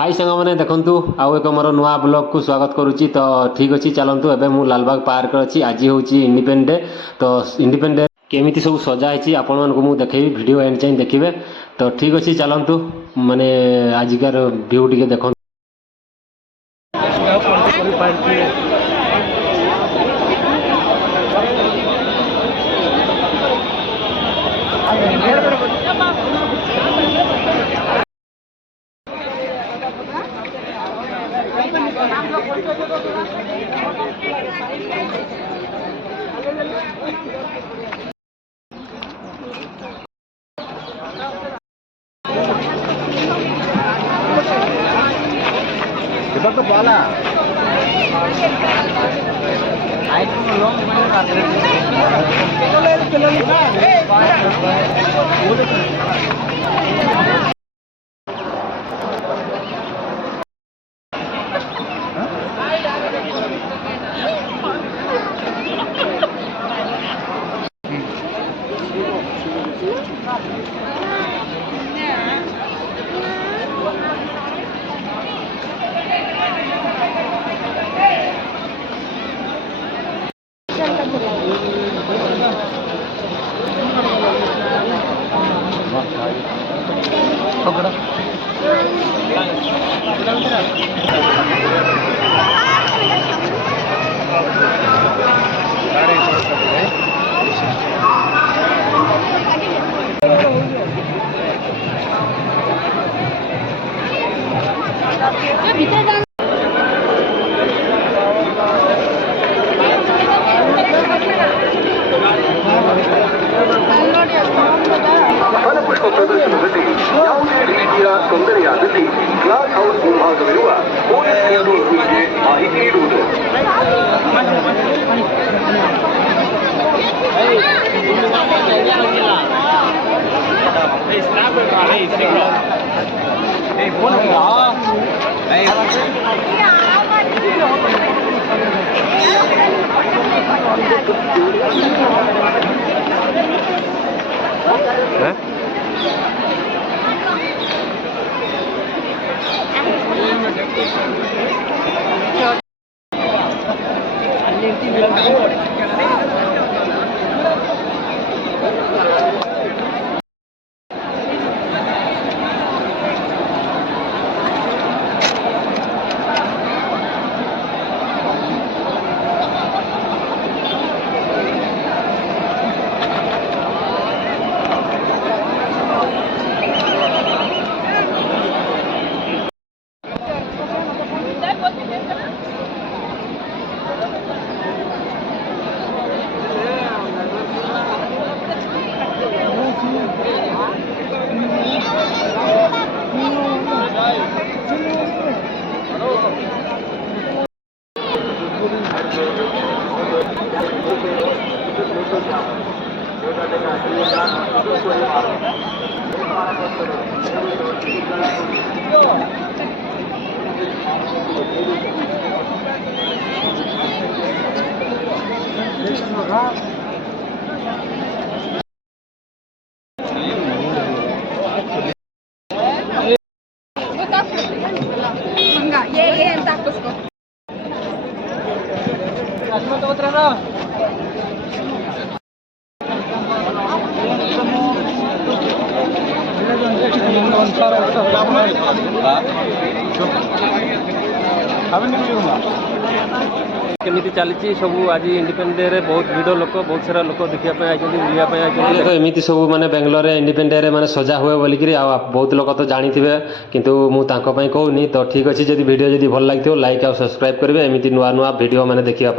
High सांग मैंने देखु आउ एक मोर नुआ ब्लॉग को स्वागत करुच्ची। तो ठीक अच्छे चलतु एवं मुझे लालबाग पार्क अच्छी। आज हूँ इंडिपेंडेंस डे। तो इंडिपेंडेंस केमी सब सजाई आपण मानक देखेबी वीडियो एंड चाहिए देखिए। तो ठीक अच्छे चलतु माने आजिकार व्यू टी देख। ಫಲಪುಷ್ಪ ಪ್ರದರ್ಶನದಲ್ಲಿ ಯಾವುದೇ ರೀತಿಯ ತೊಂದರೆಯಾದಲ್ಲಿ ಗ್ಲಾಸ್ ಹೌಸ್ ಮುಂಭಾಗವಿರುವ ಪೊಲೀಸ್ ಕಂಟ್ರೋಲ್ ರೂಮ್ಗೆ ಮಾಹಿತಿ ನೀಡುವುದು. केमी चली सब आज इंडिपेंडेंस डे बहुत भिड़ लोक बहुत सारा लोक देखा बुलाई एमती सब माने बेंगलोर इंडिपेंडेंस डे माने सजा हुए बोलिक बहुत लोक तो जानी थे किंतु मुझे कहूनी। तो ठीक अच्छे जब वीडियो जब भल लगी लाइक और सब्सक्राइब करेंगे एमती नुआ नुआ वीडियो माने देखा।